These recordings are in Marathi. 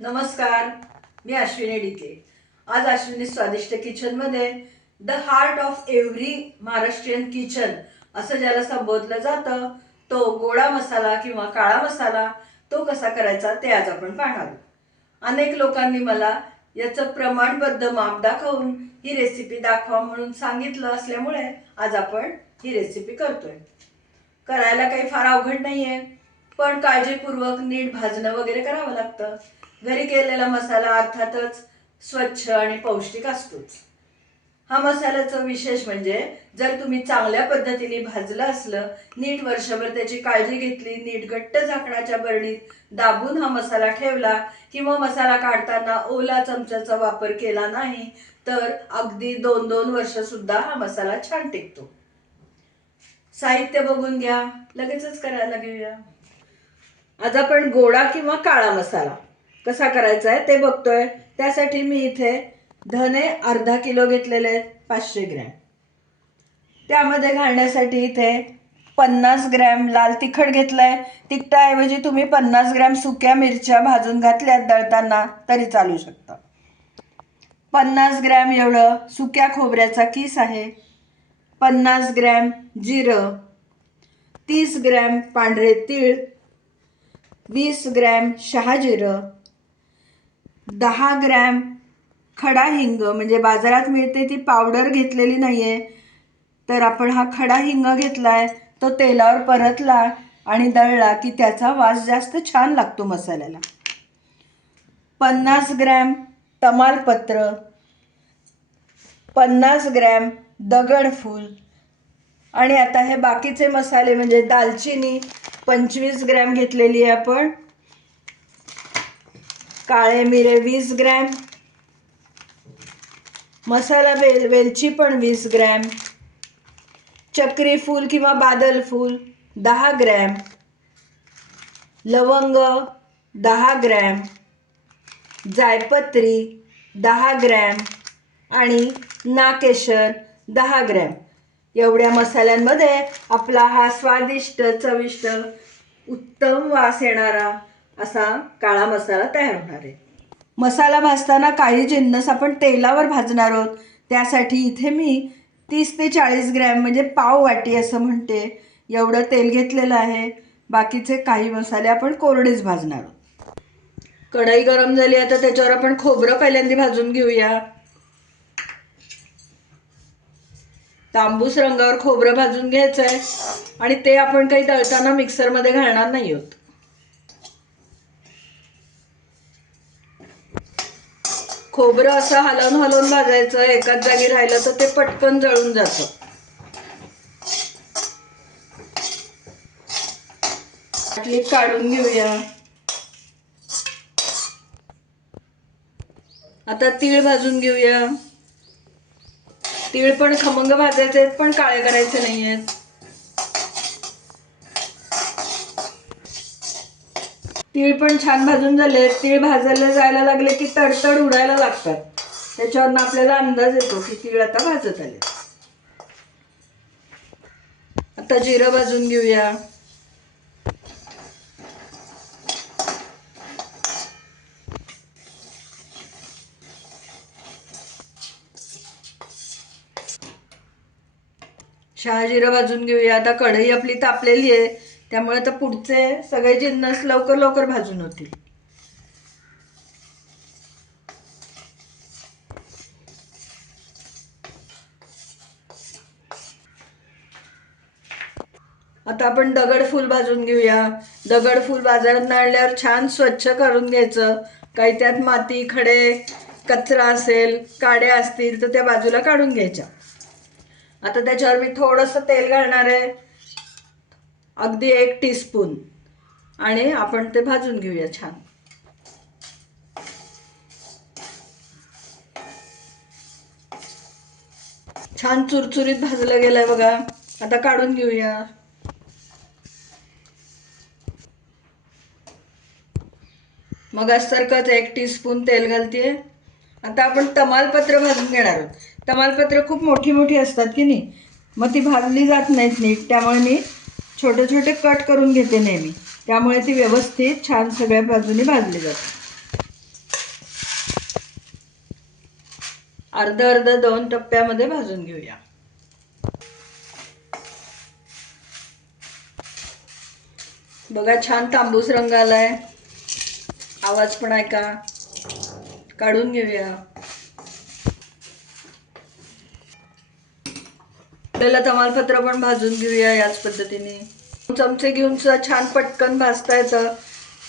नमस्कार, मी अश्विनी डिके. आज अश्विनी स्वादिष्ट किचनमध्ये the heart of every Maharashtrian kitchen असं ज्याला संबोधलं जातं तो गोडा मसाला किंवा काळा मसाला तो कसा करायचा ते आज आपण पाहणार आहोत. अनेक लोकांनी मला याचं प्रमाणबद्ध माप दाखवून ही रेसिपी दाखवा म्हणून सांगितलं असल्यामुळे आज आपण ही रेसिपी करतोय. करायला काही फार अवघड नाहीये, पण काळजीपूर्वक नीट भाजणं वगैरे करावं लागतं. घरी केलेला मसाला अर्थातच स्वच्छ आणि पौष्टिक असतोच. हा मसाल्याचं विशेष म्हणजे जर तुम्ही चांगल्या पद्धतीने भाजलं असलं, नीट वर्षभर त्याची काळजी घेतली, नीट घट्ट झाकणाच्या बरणीत दाबून हा मसाला ठेवला किंवा मसाला काढताना ओला चमच्याचा वापर केला नाही तर अगदी 2-2 वर्ष सुद्धा हा मसाला छान टिकतो. साहित्य बघून घ्या, लगेचच करायला घेऊया. आज आपण गोडा किंवा काळा मसाला कसा करायचा आहे ते बघतोय. त्यासाठी मी इथे धने अर्धा किलो घेतलेले आहेत, 500 ग्रॅम. त्यामध्ये घालण्यासाठी इथे 50 ग्रॅम लाल तिखट घेतलंय. तिखटाऐवजी तुम्ही 50 ग्रॅम सुक्या मिरच्या भाजून घातल्यात दळताना तरी चालू शकतं. 50 ग्रॅम एवढं सुक्या खोबऱ्याचा किस आहे. 50 ग्रॅम जिरं, 30 ग्रॅम पांढरे तीळ, 20 ग्रॅम शहाजिरं, 10 ग्रॅम खडा हिंग, म्हणजे बाजारात मिळते ती पावडर घेतलेली नाहीये, तर आपण हा खडा हिंग घेतलाय. तो तेलावर परतला आणि दळला की त्याचा वास जास्त छान लागतो मसाल्याला. 50 ग्रॅम तमालपत्र, 50 ग्रॅम दगडफूल आणि आता हे बाकीचे मसाले म्हणजे दालचिनी 25 ग्रॅम घेतलेली आहे आपण, काळे मिरे 20 ग्रॅम, मसाला वेलची पण 20 ग्रॅम, चक्री फूल किंवा बादल फूल 10 ग्रॅम, लवंग 10 ग्रॅम, जायपत्री 10 ग्रॅम आणि नाकेशर 10 ग्रॅम. एवढ्या मसाल्यांमध्ये आपला हा स्वादिष्ट चविष्ट उत्तम वास येणारा असा काळा मसाला तयार होणार आहे. मसाला भाजताना काही जिन्नस आपण तेलावर भाजणार आहोत. त्यासाठी इथे मी 30 ते 40 ग्रॅम म्हणजे पाव वाटी असं म्हणते एवढं तेल घेतलेलं आहे. बाकीचे काही मसाले आपण कोरडेच भाजणार आहोत. कढई गरम झाली, आता त्याच्यावर आपण खोबरं पहिल्यांदा भाजून घेऊया. तांबूस रंगावर खोबरं भाजून घ्यायचं आहे आणि ते आपण काही दळताना मिक्सरमध्ये घालणार नाही आहोत. खोबरं असं हलवून हलवून भाजायचं, एकाच जागी राहिलं तर ते पटकन जळून जातं. बाटलीत काढून घेऊया. आता तीळ भाजून घेऊया. तीळ पण खमंग भाजायचे आहेत, पण काळे करायचे नाही आहेत. तीळ पण छान भाजून झाले. तीळ भाजायला जायला लागले की तडतड उडायला लागतात. त्याच्यावरनं आपल्याला अंदाज येतो की तीळ आता भाजत आले. आता जिरं भाजून घेऊया. शहाजिरं भाजून घेऊया. आता कढई आपली तापलेली आहे, त्यामुळे आता पुढचे सगळे जिन्नस लवकर लवकर भाजून होतील. आता आपण दगडफूल भाजून घेऊया. दगडफूल बाजारात आणल्यावर छान स्वच्छ करून घ्यायचं. काही त्यात माती, खडे, कचरा असेल, काड्या असतील तर त्या बाजूला काढून घ्यायच्या. आता त्याच्यावर मी थोडंसं तेल घालणार आहे, अगदी 1 टीस्पून, आणि आपण ते भाजून घेऊया छान. छान चुरचुरीत भाजलं गेलंय बघा. आता काढून घेऊया. मग सारखंच 1 टीस्पून तेल घालते. आता आपण तमालपत्र भाजून घेणार आहोत. तमालपत्र खूप मोठी मोठी असतात की नाही, मग ती भाजली जात नाहीत नीट, त्यामुळे मी छोटे छोटे कट करून घेते नेहमी. त्यामुळे ती व्यवस्थित छान सगळ्या बाजूने भाजली जाते. अर्ध अर्ध 2 टप्प्यामध्ये भाजून घेऊया. बघा छान तांबूस रंग आलाय. आवाज पण ऐका. काढून घेऊया. आपल्याला तमालपत्र पण भाजून घेऊया याच पद्धतीने. चमचे घेऊन सुद्धा छान पटकन भाजता येतं.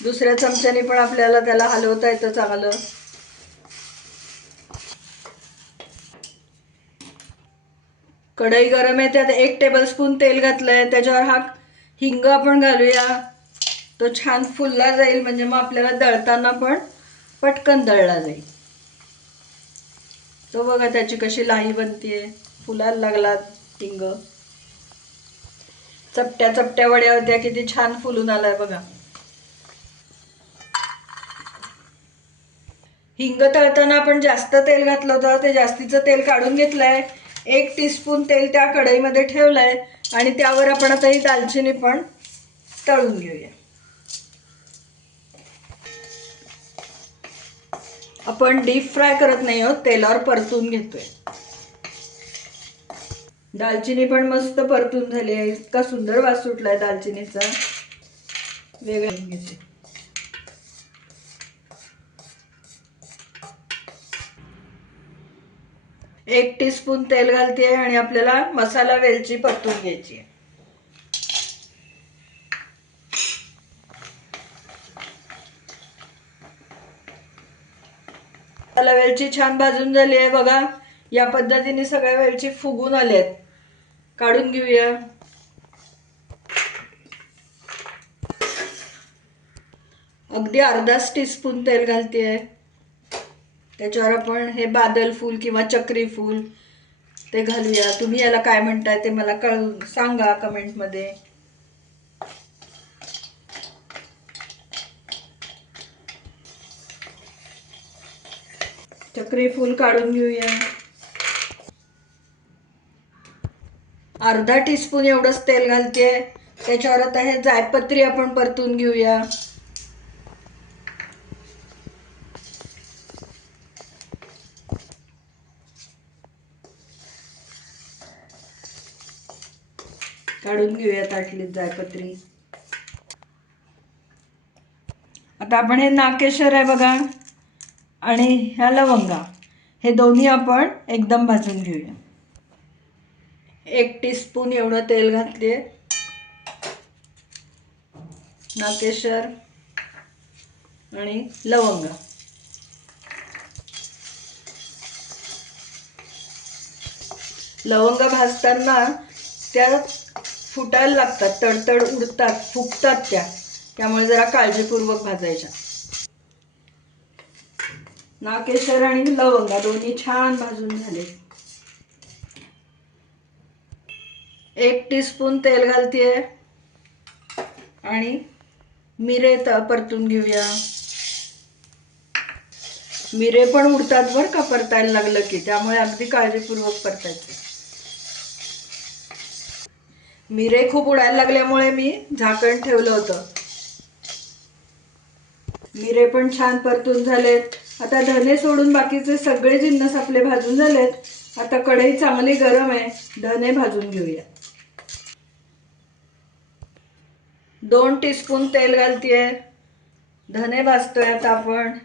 दुसऱ्या चमच्याने पण आपल्याला त्याला हलवता येतं चांगलं. कढई गरम आहे, त्यात 1 टेबलस्पून तेल घातलंय. त्याच्यावर हा हिंग आपण घालूया. तो छान फुलला जाईल, म्हणजे मग आपल्याला दळताना पण पटकन दळला जाईल. तो बघा त्याची कशी लाही बनतीये, फुलायला लागला हिंग. चपट्या चपट्या वड्या होत्या, किती छान फुलून आलाय बघा. हिंग तळताना आपण जास्त तेल घातलं होतं, ते जास्तीचं तेल काढून घेतलंय. 1 टीस्पून तेल त्या कढईमध्ये ठेवलंय आणि त्यावर आपण आता ही दालचिनी पण तळून घेऊया. आपण डीप फ्राय करत नाही आहोत, तेलावर परतून घेतोय. दालचिनी पण मस्त परतून झाली आहे. इतका सुंदर वास सुटलाय दालचिनीचा. वेगळं घेते. 1 टीस्पून तेल घालते आणि आपल्याला मसाला वेलची परतून घ्यायची. मसाला वेलची छान भाजून झाली आहे बघा. या पद्धतीने सगळ्या वेलची फुगून आल्यात. काढून घेऊया. अगदी अर्धाच टीस्पून तेल घालते. त्याच्यावर आपण हे बादल फूल किंवा चक्री फूल ते घालूया. तुम्ही याला काय म्हणताय ते मला कळून सांगा कमेंटमध्ये. चक्री फूल काढून घेऊया. अर्धा टीस्पून एवढंच तेल घालते. त्याच्यावर आता हे जायपत्री आपण परतून घेऊया. काढून घेऊया ताटलीत जायपत्री. आता आपण हे नाकेशर आहे बघा आणि ह्या लवंगा, हे दोन्ही आपण एकदम भाजून घेऊया. 1 टीस्पून एवढं तेल घातले. नाकेशर आणि लवंगा. लवंगा भाजताना त्या फुटायला लागतात, तडतड उडतात, फुगतात त्यामुळे जरा काळजीपूर्वक भाजायच्या. नाकेशर आणि लवंगा दोन्ही छान भाजून झाले. 1 टीस्पून तेल घालते आणि मिरे परतून घेऊया. मिरे पण उडतात बरं का परतायला लागलं की, त्यामुळे अगदी काळजीपूर्वक परतायचे. मिरे खूप उडायला लागल्यामुळे मी झाकण ठेवलं होतं. मिरे पण छान परतून झालेत. आता धने सोडून बाकीचे सगळे जिन्नस आपले भाजून झालेत. आता कढई चांगली गरम आहे, धने भाजून घेऊया. 2 टीस्पून तेल घालतीये. धने भाजतोय आता आपण.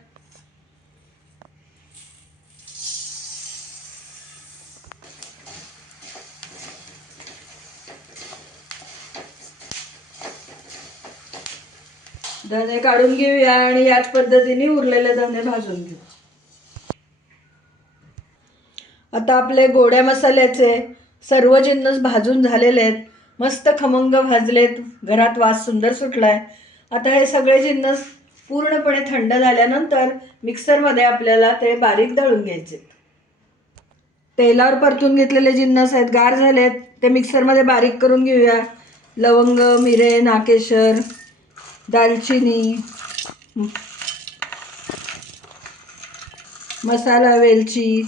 धने काढून घेऊया आणि याच पद्धतीने उरलेले धने भाजून घेऊ. आता आपले गोड्या मसाल्याचे सर्व जिन्नस भाजून झालेले आहेत. मस्त खमंग भाजलेत. घरात वास सुंदर सुटलाय. आता हे सगळे जिन्नस पूर्णपणे थंड झाल्यानंतर मिक्सरमध्ये आपल्याला ते बारीक दळून घ्यायचे. तेलावर परतून घेतलेले जिन्नस आहेत, गार झालेत, ते मिक्सरमध्ये बारीक करून घेऊया. लवंग, मिरे, नाकेशर, दालचिनी, मसाला वेलची,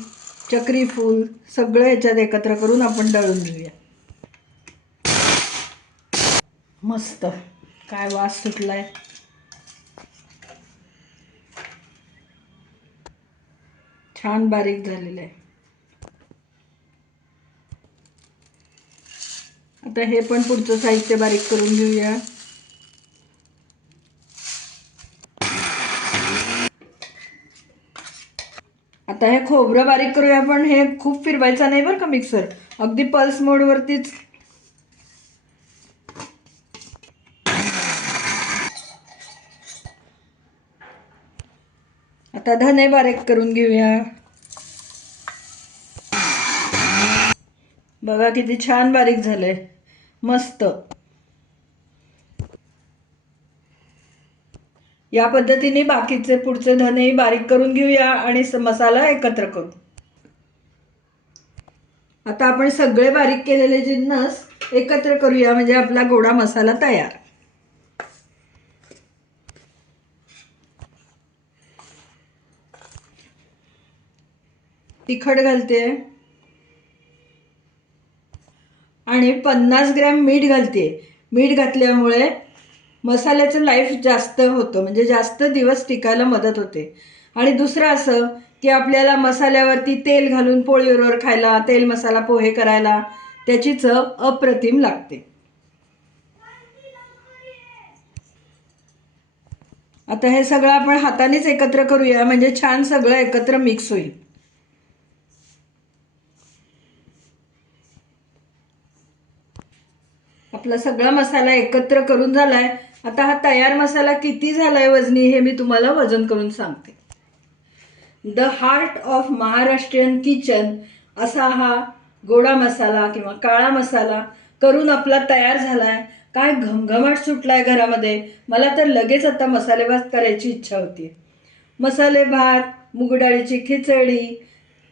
चक्री फूल सगळं ह्याच्यात एकत्र करून आपण दळून घेऊया. मस्त काय वास सुटलाय. छान बारीक झालेलं आहे. आता हे पण पुढचं साहित्य बारीक करून घेऊया. आता हे खोबरं बारीक करूया, पण हे खूप फिरवायचं नाही बरं का मिक्सर, अगदी पल्स मोडवरतीच. आता धने बारीक करून घेऊया. बघा किती छान बारीक झालंय, मस्त. या पद्धतीने बाकीचे पुढचे धनेही बारीक करून घेऊया आणि मसाला एकत्र करू. आता आपण सगळे बारीक केलेले जिन्नस एकत्र करूया, म्हणजे आपला गोडा मसाला तयार. तिखट घालते आणि 50 ग्रॅम मीठ घालते. मीठ घातल्यामुळे मसाल्याचं लाईफ जास्त होतं, म्हणजे जास्त दिवस टिकायला मदत होते. आणि दुसरं असं की आपल्याला मसाल्यावरती तेल घालून पोळीबरोबर खायला, तेल मसाला पोहे करायला त्याची चव अप्रतिम लागते. आता हे सगळं आपण हातानेच एकत्र करूया, म्हणजे छान सगळं एकत्र मिक्स होईल. आपला सगळा मसाला एकत्र करून झालाय. आता हा तयार मसाला किती झालाय वजनी हे मी तुम्हाला वजन करून सांगते. The heart of Maharashtrian kitchen असा हा गोडा मसाला किंवा काळा मसाला करून आपला तयार झालाय. काय घमघमाट सुटलाय घरामध्ये. मला तर लगेच आता मसाले भात करायची इच्छा होती. मसाले भात, मूगडाळीची खिचडी,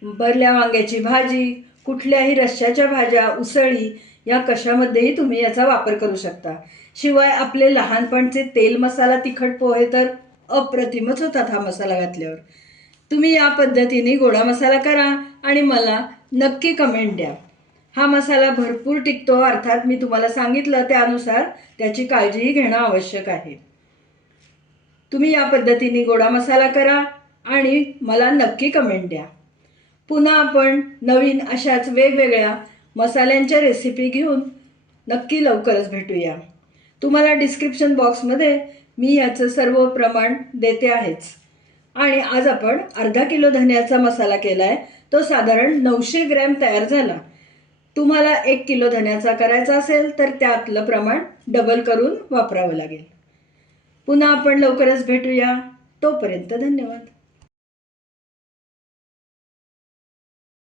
भरल्या वांग्याची भाजी, कुठल्याही रश्श्याच्या भाज्या, उसळी या कशामध्येही तुम्ही याचा वापर करू शकता. शिवाय आपले लहानपणचे तेल मसाला तिखट पोहे तर अप्रतिमच होतात हा मसाला घातल्यावर. तुम्ही या पद्धतीने गोडा मसाला करा आणि मला नक्की कमेंट द्या. हा मसाला भरपूर टिकतो, अर्थात मी तुम्हाला सांगितलं त्यानुसार त्याची काळजीही घेणं आवश्यक आहे. तुम्ही या पद्धतीने गोडा मसाला करा आणि मला नक्की कमेंट द्या. पुन्हा आपण नवीन अशाच वेगवेगळ्या मसाल्यांच्या रेसिपी घेऊन नक्की लवकरच भेटूया. तुम्हाला डिस्क्रिप्शन बॉक्समध्ये मी याचं सर्व प्रमाण देते आहेच. आणि आज आपण अर्धा किलो धन्याचा मसाला केला आहे. तो साधारण 900 ग्रॅम तयार झाला. तुम्हाला 1 किलो धन्याचा करायचा असेल तर त्यातलं प्रमाण डबल करून वापरावं लागेल. पुन्हा आपण लवकरच भेटूया. तोपर्यंत धन्यवाद.